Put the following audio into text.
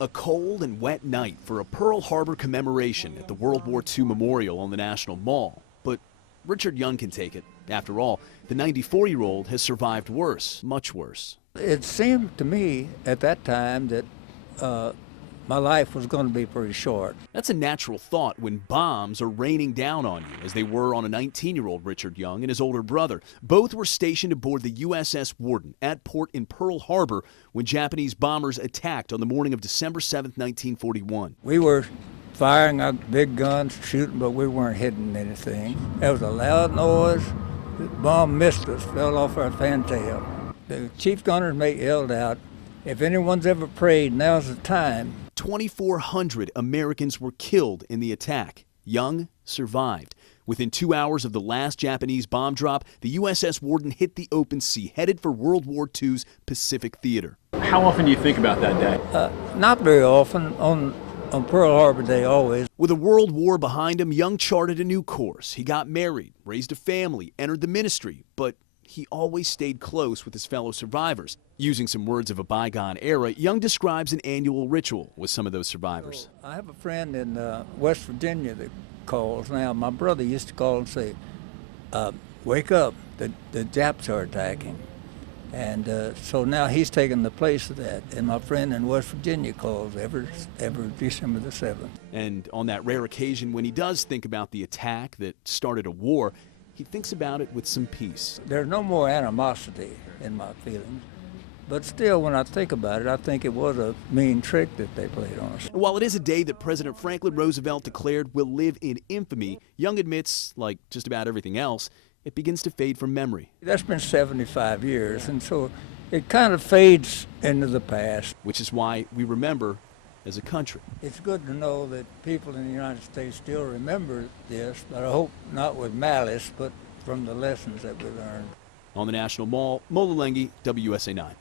A cold and wet night for a Pearl Harbor commemoration at the World War II Memorial on the National Mall. But Richard Young can take it. After all, the 94-year-old has survived worse, much worse. It seemed to me at that time that my life was going to be pretty short. That's a natural thought when bombs are raining down on you, as they were on a 19-year-old Richard Young and his older brother. Both were stationed aboard the USS Warden at port in Pearl Harbor when Japanese bombers attacked on the morning of December 7, 1941. We were firing our big guns, shooting, but we weren't hitting anything. There was a loud noise. The bomb missed us, fell off our fantail. The chief gunner's mate yelled out, "If anyone's ever prayed, now's the time." 2,400 Americans were killed in the attack. Young survived. Within 2 hours of the last Japanese bomb drop, the USS Warden hit the open sea, headed for World War II's Pacific Theater. How often do you think about that day? Not very often. On Pearl Harbor Day, always. With a world war behind him, Young charted a new course. He got married, raised a family, entered the ministry, but he always stayed close with his fellow survivors. Using some words of a bygone era, Young describes an annual ritual with some of those survivors. I have a friend in West Virginia that calls now. My brother used to call and say, "Wake up, the Japs are attacking." And so now he's taken the place of that. And my friend in West Virginia calls every December the 7th. And on that rare occasion when he does think about the attack that started a war, he thinks about it with some peace. There's no more animosity in my feelings. But still, when I think about it, I think it was a mean trick that they played on us. And while it is a day that President Franklin Roosevelt declared will live in infamy, Young admits, like just about everything else, it begins to fade from memory. That's been 75 years, and so it kind of fades into the past. Which is why we remember as a country. It's good to know that people in the United States still remember this, but I hope not with malice, but from the lessons that we learned. On the National Mall, Mo Lalengi, WSA 9.